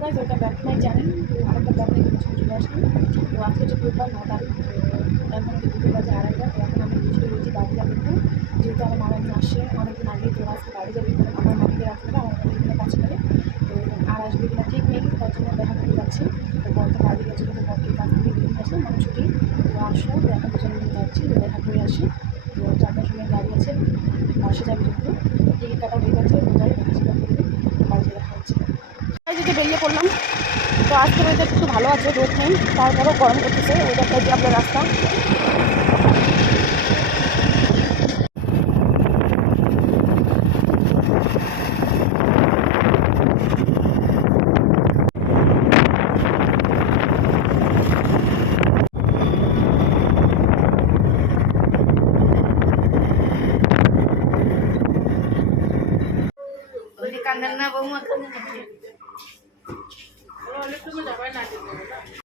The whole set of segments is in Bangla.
গাইস ওটা ব্যাক নাই জানেন তো আরেকটা ব্যাক নিয়ে চলে আসলাম। তো আজকে হচ্ছে বুধবার 9 তারিখ। তো এখন হচ্ছে দুপুর বাজে 2:30। তো এখন আমি বৃষ্টি বলছি বাড়ি যাবো একটু, যেহেতু আমার মামা একদিন আসছে অনেকদিন আগেই, তো আজকে বাড়ি যাবে আমার মামিকে রাখতে হবে, আমার মামি এখানে কাজ করে। তো আর আসবে কিনা ঠিক নেই, তার জন্য দেখা করতে যাচ্ছি। তো বর তো কাজে গেছিলো, তো বরকে কাজ থেকে বেরিয়ে আসলাম মানে ছুটি। তো আসলো, তো এখন দুজন মিলে যাচ্ছি, তো দেখা করে আসি। তো 4টার সময় গাড়ি আছে, বাসে যাবে যেহেতু টিকিট কাটা হয়ে গেছে, তো যাই দেখা সেটা করবে। তো বাড়িতে দেখা হচ্ছে। যেতে বেরিয়ে পড়লাম। তো আজকের ওয়েদার একটু ভালো আছে, রোদ নেই, তারপরেও গরম করতেছে ওয়েদারটা, যে আপনার রাস্তা।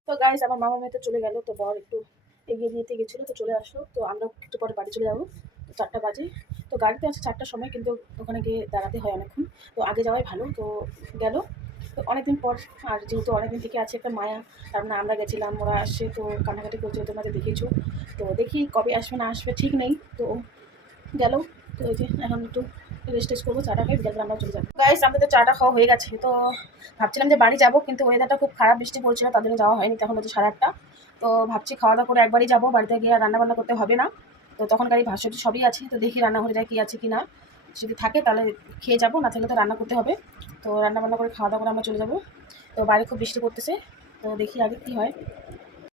তো গাইস আমার মামা মেয়ে তো চলে গেল, তো বর একটু এগিয়ে দিতে গেছিলো, তো চলে আসলো। তো আমরা একটু পরে বাড়ি চলে যাবো। তো 4টা বাজে। তো গাড়িতে আছে 4টার সময়, কিন্তু ওখানে গিয়ে দাঁড়াতে হয় অনেকক্ষণ। তো আগে যাওয়াই ভালো। তো গেল। তো অনেকদিন পর, আর যেহেতু অনেকদিন থেকে আছে একটা মায়া, তার মানে আমরা গেছিলাম, ওরা আসছে, তো কান্নাকাটি করছে, তোমাদের দেখেছো। তো দেখি কবে আসবে না আসবে ঠিক নেই। তো গেল। তো এই যে এখন একটু রেস্ট টেস্ট করবো, চাটা খাই, বিকাল আমরা চলে যাবো। গাইস আমাদের চাটা খাওয়া হয়ে গেছে। তো ভাবছিলাম যে বাড়ি যাবো, কিন্তু ওয়েদারটা খুব খারাপ, বৃষ্টি পড়ছিল, তার জন্য যাওয়া হয়নি। তখন হচ্ছে 8:30। তো ভাবছি খাওয়া দাওয়া করে একবারই যাবো, বাড়িতে গিয়ে রান্না বান্না করতে হবে না। তো তখন গাড়ি ভাত সবই আছে, তো দেখি রান্নাঘরে যায় কি আছে কি না। যদি থাকে তাহলে খেয়ে যাবো, না থাকলে তো রান্না করতে হবে। তো রান্না বান্না করে খাওয়া দাওয়া করে আমরা চলে যাবো। তো বাইরে খুব বৃষ্টি পড়তেছে, তো দেখি আগে কী হয়।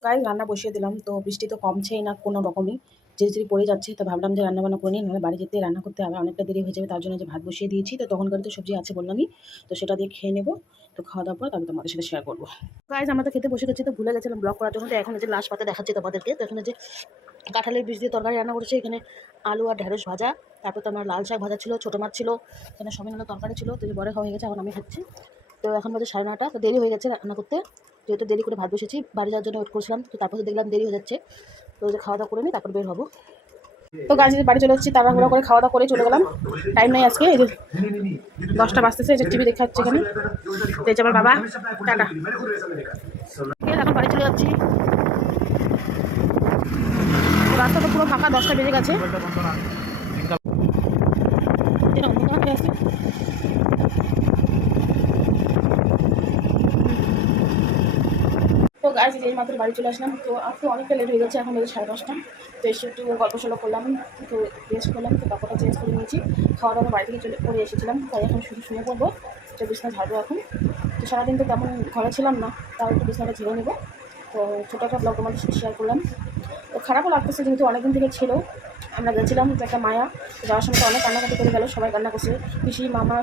গাইস রান্না বসিয়ে দিলাম, তো বৃষ্টি তো কমছেই না কোনো রকমই, ঝিরিঝিরি পড়ে যাচ্ছে। তো ভাবলাম যে রান্না বান্না করে নিই, নাহলে বাড়ি যেতে রান্না করতে আবার অনেকটা দেরি হয়ে যাবে, তার জন্য যে ভাত বসিয়ে দিয়েছি। তো তখনকার তো সবজি আছে বললামই, তো সেটা দিয়ে খেয়ে নেবো। তো খাওয়া দাওয়ার পর তারপর তোমাদের সাথে শেয়ার করবো। গাইস আমরা তো খেতে বসে গেছি, তো ভুলে গেছিলাম ব্লগ করার জন্য। তো এখন যে লাস্ট পাতে দেখাচ্ছি তোমাদেরকে। তো এখানে যে কাঁঠালের বীজ দিয়ে তরকারি রান্না করেছে, এখানে আলু আর ঢেঁড়স ভাজা, তারপর তো আমার লাল শাক ভাজা ছিল, ছোটো মাছ ছিল, এখানে সবাই মিলে তরকারি ছিল। তো যে বড় খাওয়া হয়ে গেছে, এখন আমি খাচ্ছি। তো এখন বাজে 9:30। তো দেরি হয়ে গেছে রান্না করতে, যেহেতু দেরি করে ভাত বসেছি, বাড়ি যাওয়ার জন্য ওয়েট করছিলাম। তো তারপর তো দেখলাম দেরি হয়ে যাচ্ছে, তো যে খাওয়া দাওয়া করে নিই, তারপর বের হবো। তো গাড়ি বাড়ি চলে যাচ্ছি, তাড়াহুড়ো করে খাওয়া দাওয়া করে চলে গেলাম। টাইম নেই আজকে, এই যে 10টা বাজতেছে, এই যে টিভি দেখা হচ্ছে এখানে। তো এই যে আমার বাবা, টাটা। এখন বাড়ি চলে যাচ্ছি। রাস্তাটা পুরো ফাঁকা, 10টা বেজে গেছে। এটা অন্ধকার হয়ে আছে। তো গাইজ এই মাত্র বাড়ি চলে আসলাম। তো আজকে অনেকটা লেট হয়ে গেছে, এখন বাজে 10:30। তো এসে একটু গল্প সল্প করলাম, একটু রেস্ট করলাম, তো কাপড়টা চেঞ্জ করে নিয়েছি। খাওয়া দাওয়া বাড়ি থেকে করে এসেছিলাম, তাই এখন শুধু শুনে পড়বো। তো বিছনা ঝাড়বো এখন। তো সারাদিন তো তেমন ঘরে ছিলাম না, তাও একটু বিছনাটা ঝেড়ে নেবো। তো ছোটো একটা ব্লগ তোমাদের সাথে শেয়ার করলাম। তো খারাপও লাগতেছে, যেহেতু অনেকদিন থেকে ছিল। আমরা গেছিলাম, তো একটা মায়া, যাওয়ার সময় তো অনেক কান্নাকাটি করে গেল, সবাই কান্না করছে। পিসি মামা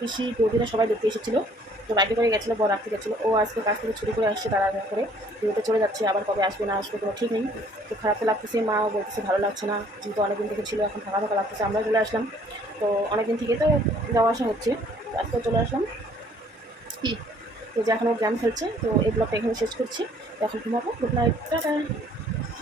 পিসি বৌদিরা সবাই দেখতে এসেছিলো। তো বাইকে করে গেছিলো, বর রাখতে গেছিলো। ও আজকে কাজ থেকে ছুটি করে আসছে, তাড়াহুড়ো করে বিয়েতে চলে যাচ্ছে, আবার কবে আসবে না আসবে কোনো ঠিক নেই। তো খারাপ তো লাগতেছে, মাও বলতেছে ভালো লাগছে না, যেহেতু অনেকদিন থেকে ছিল, এখন ফাঁকা ফাঁকা লাগতেছে। আমরা চলে আসলাম, তো অনেকদিন থেকে তো যাওয়া আসা হচ্ছে, তো আজকেও চলে আসলাম। কি তো যে এখন ও গেম খেলছে। তো এই ব্লগটা এখানে শেষ করছি, তো এখন ঘুমাবো। Good night, tata.